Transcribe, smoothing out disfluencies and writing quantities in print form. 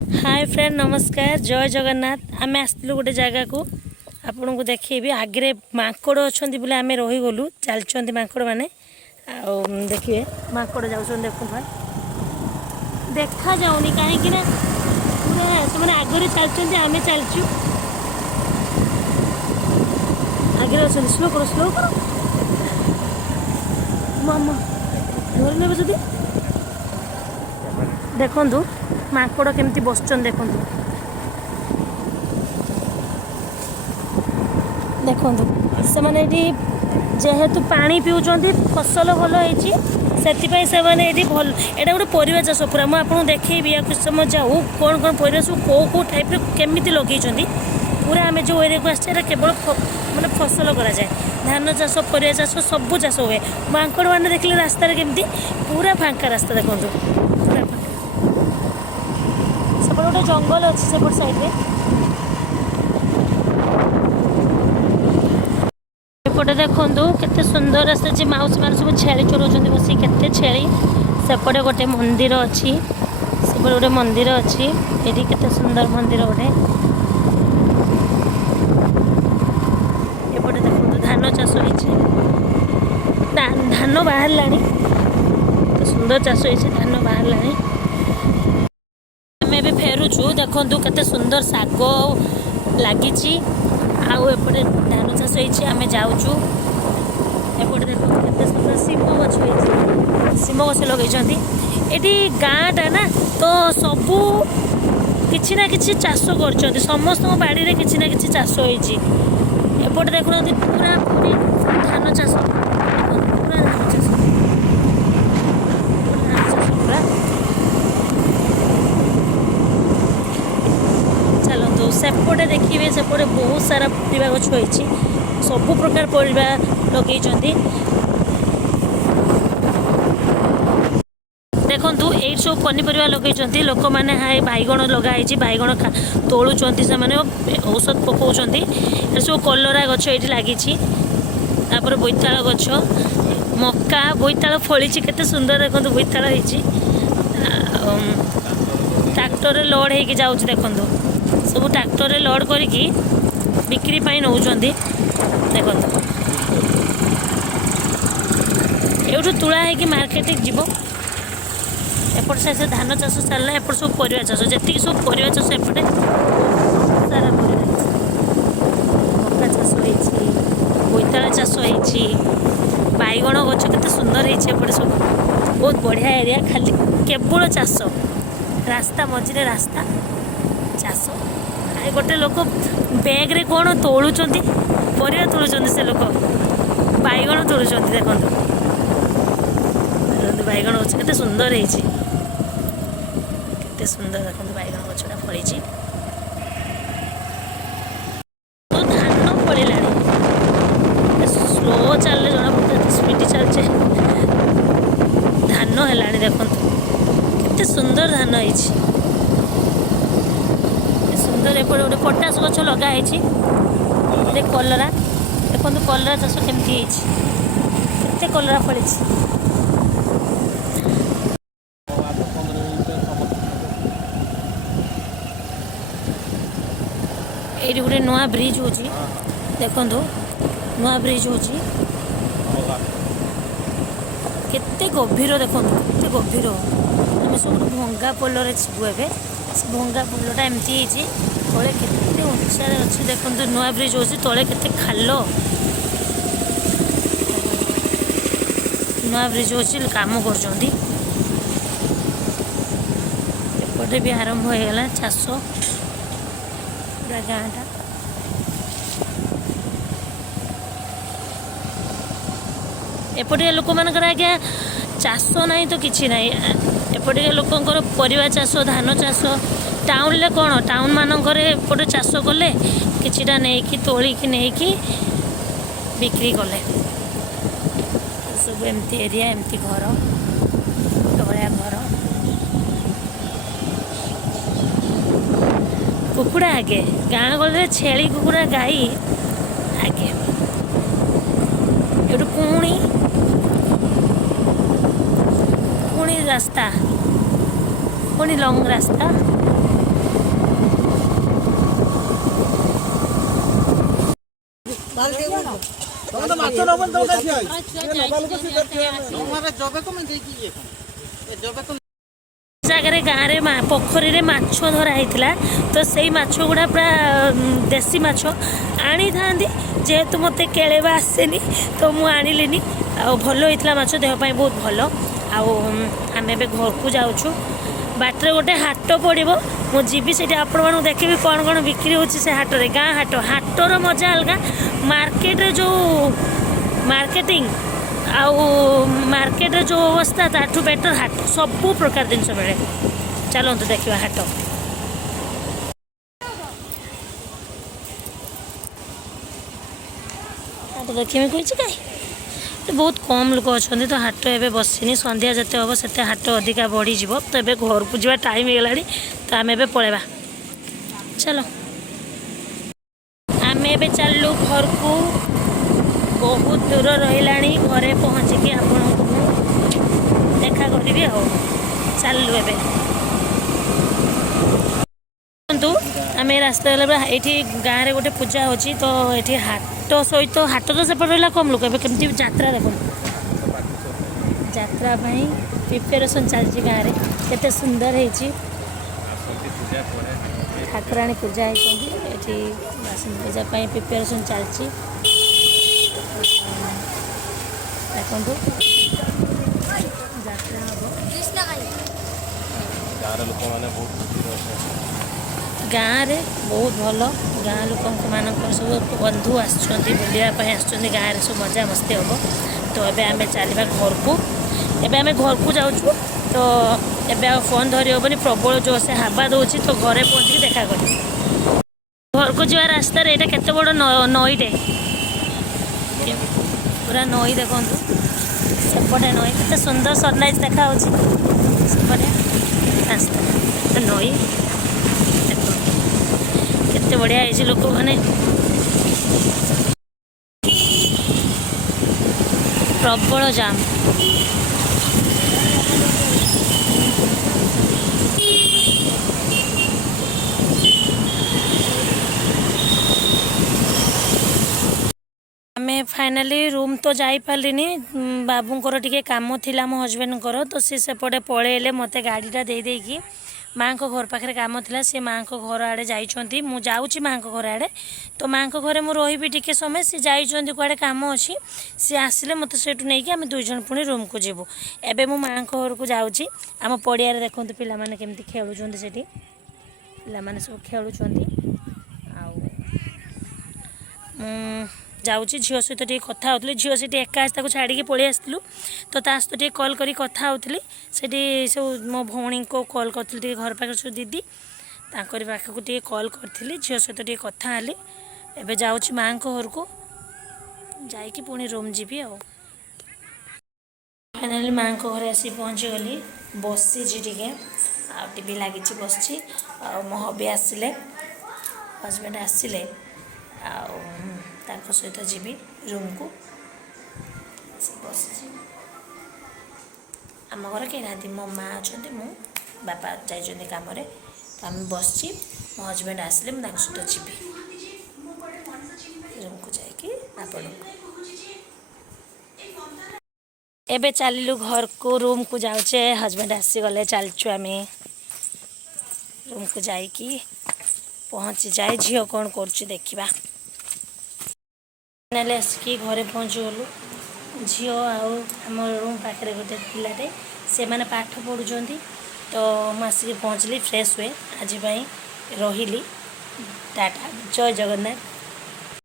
Hi friend नमस्कार जय जगन्नाथ आम आसलु गोटे जगह को आपन को देखी आगे माकड़ अच्छा बोले आम रहीगलु चलते माकड़ मैंने देखिए माकड़ जाऊँ देखो देखा जाऊनी कहीं पूरा से आगे चलते आम चलचु आगे अच्छा स्लो करो मामा धरी ने जदि देखु माकड़ केमती बसचन देखु से माने जेहेतु पानी पिउचंती फसल भल होती से भल एटा गोटे परिवा चाष पूरा मुझे देखी या कुछ समय जाऊ कौन कौन परिवा सब कौ टाइप केमी लगे पूरा आम जो एरिया को आसे केवल माने फसल करा जाए धान चाष परिवा चाष सब चाष हुए माकड़ मैंने देखिले रास्तार केमती पूरा फांका रास्ता देखो पूरा सेपटे गोटे जंगल अच्छी सेपट साइड रे एपटे देखु केते सुंदर आसे माउसी मान सब छेली चोरौଛନ୍ତି बसी केते छेली सेपटे गोटे मंदिर अच्छी सेपटे गोटे मंदिर अच्छी एटी केते सुंदर मंदिर गोटे एपटे देखु धान चाष होइछि धान बाहर लानी तो सुंदर चाष होइछि धान बाहर लानी भी फेरुचु देखु केते सुंदर शाग लगी आउपटे धान चाष होती आम जाऊँ एपटे देखो केते सुंदर शिम गछ शिम गछ लगे ये गाँटा ना तो सबू किसी ना कि चाष कर समस्त बाड़ी में किसी ना कि चाष होती एपटे देखुना पूरा पूरी धान चाष पूरा धान चाष पूरा चलतु सेपटे देखिए सेपटे बहुत सारा परिवा गछ होती सबु प्रकार परिवा लगे देखु ये सब पनीपरिया लगे लोक मैंने हाई बैगण लगाई बैगण तोलुंट से औषध पकाउं सब कलरा गछ ये लगी बोईताल गछ मक्का बोईताल फली केते सुंदर देखो बोईताल होती ट्रैक्टर लोड हो जाऊँ देखु सब ट्रैक्टर लोड करके बिक्री नौ देखो ये तुला है कि मार्केट जीव एपट से धान चाष चलना एपट सब परिवा चाष जी सब परिवा चाष एपटे सारा मक्का चाष होती बोईताल चाष होती बैगण गछ केते सुंदर होपटे सब बहुत बढ़िया एरिया खाली केवल चाष रास्ता मझे रास्ता चाष गोटे लोक बैग रे कौन तोलुंट परिवा तोलुंट से लोक बैगण तोलुंट देखो बैगण गछ केते सुंदर होती केते सुंदर देखो बैगण गछटा फली तो धान फलिला स्लो चलने जना पड़ता स्पीड चलचे धान है देखो केते सुंदर धान होती सुंदर एपटे गोटे पटास गछ लगाई कलरा देखो कलरा चाष केमती केते कलरा फली ये गोटे नुआ ब्रिज हो देखु नुआ ब्रिज हो केते गभीर देखो केते गभीर आम सब भंगा पोलर जीवु ए भंगा पोलटा एमती तले केते उच्चार अच्छी देखो नुआ ब्रिज हो तले केते खाल नुआ ब्रिज हो काम कर एपटे भी आरंभ हो गला चाष पूरा गाँटा एपटे लोक मानकर आज्ञा चाष ना तो किसी ना एपटे लोकंर परिवा चाष धान चाष टाउन ले कौन टाउन मानक एपटे चाष कले किछिटा नहीं तोलिकी नहीं बिक्री कले सब एमती एरिया एमती घर तलिया घर कुकुड़ा आगे गाँ गले छेली कुकुड़ा गाई आगे ये पुणी पुणी रास्ता पुणी लंग रास्ता ଜାଗାରେ ଗାଁରେ ପୋଖରୀରେ ମାଛ ଧରା ହେଇଥିଲା ତ ସେଇ ମାଛ ଗୁଡ଼ା ପୁରା ଦେଶୀ ମାଛ ଆଣିଥାନ୍ତି ଯେହେତୁ ମୋତେ କେଳେଇବା ଆସେନି ତ ମୁଁ ଆଣିଲିନି ଆଉ ଭଲ ହେଇଥିଲା ମାଛ ଦେହ ପାଇଁ ବହୁତ ଭଲ ଆଉ ଆମେ ଏବେ ଘରକୁ ଯାଉଛୁ ବାଟରେ ଗୋଟେ ହାଟ ପଡ଼ିବ ମୁଁ ଯିବି ସେଠି ଆପଣମାନଙ୍କୁ ଦେଖିବି କ'ଣ କ'ଣ ବିକ୍ରି ହେଉଛି ସେ ହାଟରେ ଗାଁ ହାଟର ମଜା ଅଲଗା ମାର୍କେଟରେ ଯେଉଁ ମାର୍କେଟିଂ ଆଉ ମାର୍କେଟରେ ଯେଉଁ ଅବସ୍ଥା ତାଠୁ ବେଟର ହାଟ ସବୁ ପ୍ରକାର ଜିନିଷ ମିଳେ ଚାଲନ୍ତୁ ଦେଖିବା ହାଟ ଦେଖିବି କହିଛି କାହିଁ ବହୁତ କମ୍ ଲୋକ ଅଛନ୍ତି ତ ହାଟ ଏବେ ବସିନି ସନ୍ଧ୍ୟା ଯେତେ ହେବ ସେତେ ହାଟ ଅଧିକା ବଢ଼ିଯିବ ତ ଏବେ ଘରକୁ ଯିବା ଟାଇମ୍ ହେଇଗଲାଣି ତ ଆମେ ଏବେ ପଳେଇବା ଚାଲ ଆମେ ଏବେ ଚାଲିଲୁ ଘରକୁ ବହୁତ ଦୂର ରହିଲାଣି ଘରେ ପହଞ୍ଚିକି ଆପଣଙ୍କୁ ମୁଁ ଦେଖା କରିବି ଆଉ ଚାଲିଲୁ ଏବେ ଦେଖନ୍ତୁ ଆମେ ରାସ୍ତା ଗଲା ଏଇଠି ଗାଁରେ ଗୋଟେ ପୂଜା ହେଉଛି ତ ଏଠି ହାଟ ସହିତ ହାଟ ତ ସେପଟେ ରହିଲା କମ୍ ଲୋକ ଏବେ କେମିତି ଯାତ୍ରା ଦେଖନ୍ତୁ ଯାତ୍ରା ପାଇଁ ପ୍ରିପାରେସନ୍ ଚାଲିଛି ଗାଁରେ କେତେ ସୁନ୍ଦର ହେଇଛି ଠାକୁରାଣୀ ପୂଜା ହେଇଛନ୍ତି ଏଠି ବାସନ୍ତୀ ପୂଜା ପାଇଁ ପ୍ରିପାରେସନ୍ ଚାଲିଛି ଦେଖନ୍ତୁ ଯାତ୍ରା ହେବ ଗାଁରେ ବହୁତ ଭଲ ଗାଁ ଲୋକମାନଙ୍କର ସବୁ ବନ୍ଧୁ ଆସୁଛନ୍ତି ବୁଲିବା ପାଇଁ ଆସୁଛନ୍ତି ଗାଁରେ ସବୁ ମଜାମସ୍ତି ହେବ ତ ଏବେ ଆମେ ଚାଲିବା ଘରକୁ ଏବେ ଆମେ ଘରକୁ ଯାଉଛୁ ତ ଏବେ ଆଉ ଫୋନ୍ ଧରି ହେବନି ପ୍ରବଳ ଜୋରସେ ହାବା ଦେଉଛି ତ ଘରେ ପହଞ୍ଚିକି ଦେଖା କରିବୁ ଘରକୁ ଯିବା ରାସ୍ତାରେ ଏଇଟା କେତେ ବଡ଼ ନଈଟେ ପୁରା ନଈ ଦେଖନ୍ତୁ ସେପଟେ ନଈ କେତେ ସୁନ୍ଦର ସନରାଇଜ୍ ଦେଖାହେଉଛି ସେପଟେ ରାସ୍ତା ନଈ କେତେ ବଢ଼ିଆ ହେଇଛି ଲୋକମାନେ ପ୍ରବଳ ଜାମ୍ ଆମେ ଫାଇନାଲି ରୁମ୍ ତ ଯାଇପାରିଲିନି ବାବୁଙ୍କର ଟିକେ କାମ ଥିଲା ମୋ ହଜବେଣ୍ଡଙ୍କର ତ ସେ ସେପଟେ ପଳେଇଲେ ମୋତେ ଗାଡ଼ିଟା ଦେଇକି ମାଆଙ୍କ ଘର ପାଖରେ କାମ ଥିଲା ସେ ମାଆଙ୍କ ଘର ଆଡ଼େ ଯାଇଛନ୍ତି ମୁଁ ଯାଉଛି ମାଆଙ୍କ ଘର ଆଡ଼େ ତ ମାଆଙ୍କ ଘରେ ମୁଁ ରହିବି ଟିକେ ସମୟ ସେ ଯାଇଛନ୍ତି କୁଆଡ଼େ କାମ ଅଛି ସେ ଆସିଲେ ମୋତେ ସେଇଠୁ ନେଇକି ଆମେ ଦୁଇ ଜଣ ପୁଣି ରୁମ୍କୁ ଯିବୁ ଏବେ ମୁଁ ମାଆଙ୍କ ଘରକୁ ଯାଉଛି ଆମ ପଡ଼ିଆରେ ଦେଖନ୍ତୁ ପିଲାମାନେ କେମିତି ଖେଳୁଛନ୍ତି ସେଠି ପିଲାମାନେ ସବୁ ଖେଳୁଛନ୍ତି ଆଉ ଯାଉଛି ଝିଅ ସହିତ ଟିକେ କଥା ହେଉଥିଲି ଝିଅ ସେଠି ଏକା ଆସି ତାକୁ ଛାଡ଼ିକି ପଳେଇ ଆସିଥିଲୁ ତ ତା ସହିତ ଟିକେ କଲ୍ କରି କଥା ହେଉଥିଲି ସେଠି ସବୁ ମୋ ଭଉଣୀଙ୍କୁ କଲ୍ କରିଥିଲି ଟିକେ ଘର ପାଖରେ ସବୁ ଦିଦି ତାଙ୍କରି ପାଖକୁ ଟିକେ କଲ୍ କରିଥିଲି ଝିଅ ସହିତ ଟିକେ କଥା ହେଲି ଏବେ ଯାଉଛି ମାଆଙ୍କ ଘରକୁ ଯାଇକି ପୁଣି ରୁମ୍ ଯିବି ଆଉ ଫାଇନାଲି ମାଆଙ୍କ ଘରେ ଆସି ପହଞ୍ଚିଗଲି ବସିଛି ଟିକେ ଆଉ ଟିଭି ଲାଗିଛି ବସିଛି ଆଉ ମୋ ହବି ଆସିଲେ ହଜବେଣ୍ଡ ଆସିଲେ ଆଉ ତାଙ୍କ ସହିତ ଯିବି ରୁମ୍କୁ ବସିଛି ଆମ ଘରେ କେହି ନାହାନ୍ତି ମୋ ମା ଅଛନ୍ତି ମୁଁ ବାପା ଯାଇଛନ୍ତି କାମରେ ତ ଆମେ ବସିଛି ମୋ ହଜବେଣ୍ଡ ଆସିଲେ ମୁଁ ତାଙ୍କ ସହିତ ଯିବି ରୁମ୍କୁ ଯାଇକି ଆପଣଙ୍କୁ ଏବେ ଚାଲିଲୁ ଘରକୁ ରୁମ୍କୁ ଯାଉଛେ ହଜବେଣ୍ଡ ଆସିଗଲେ ଚାଲିଛୁ ଆମେ ରୁମ୍କୁ ଯାଇକି ପହଞ୍ଚିଯାଏ ଝିଅ କ'ଣ କରୁଛି ଦେଖିବା ଫାଇନାଲି ଆସିକି ଘରେ ପହଞ୍ଚିଗଲୁ ଝିଅ ଆଉ ଆମ ରୁମ୍ ପାଖରେ ଗୋଟେ ପିଲାଟେ ସେମାନେ ପାଠ ପଢ଼ୁଛନ୍ତି ତ ମୁଁ ଆସିକି ପହଞ୍ଚିଲି ଫ୍ରେଶ୍ ହୁଏ ଆଜି ପାଇଁ ରହିଲି ଟାଟା ଜୟ ଜଗନ୍ନାଥ।